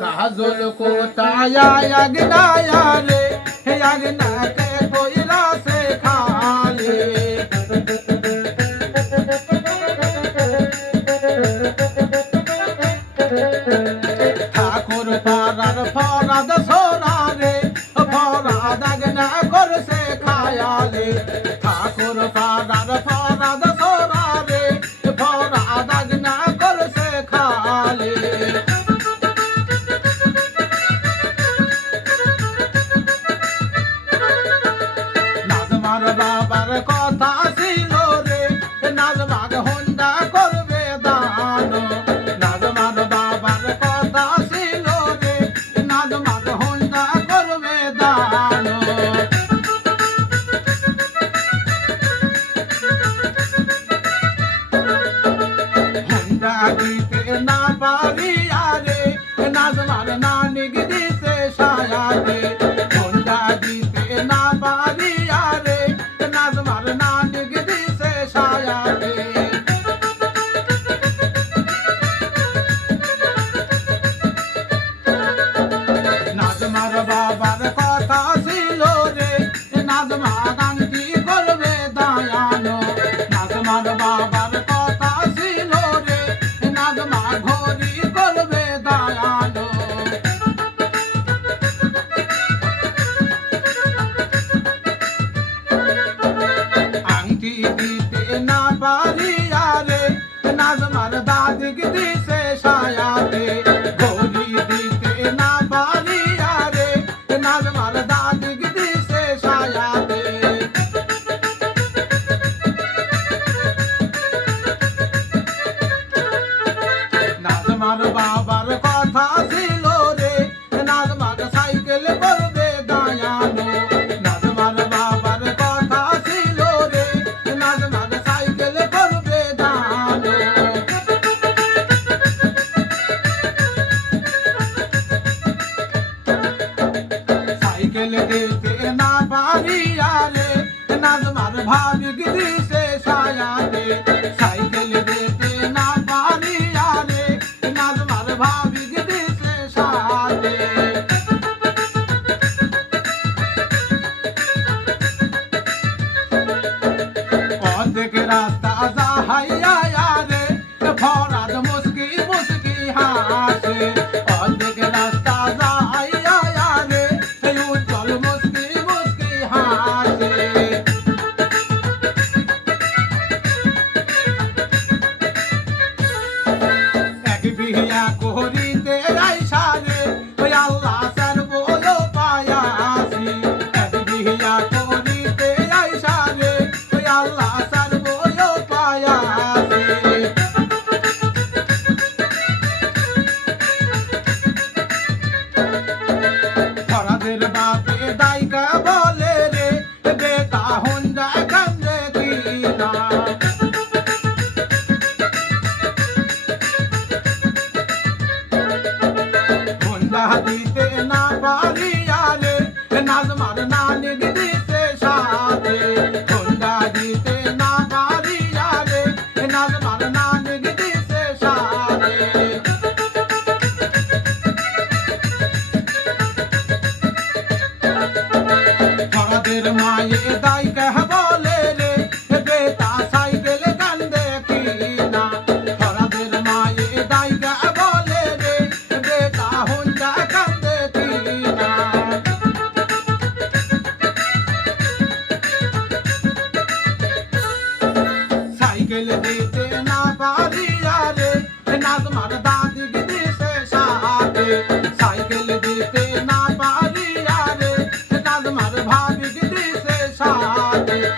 কাজল কোথায় আগ না রে হে আগ I The Baba. বাড়িয়া রে নাজমার ভাবিক দিছে সায়া রে সাইকেল দিতে না পারিয়া রে নাজমার ভাবিক দিছে সায়া রে অর্ধেক রাস্তা মার নানি দিদিতে সাথে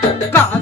Come on.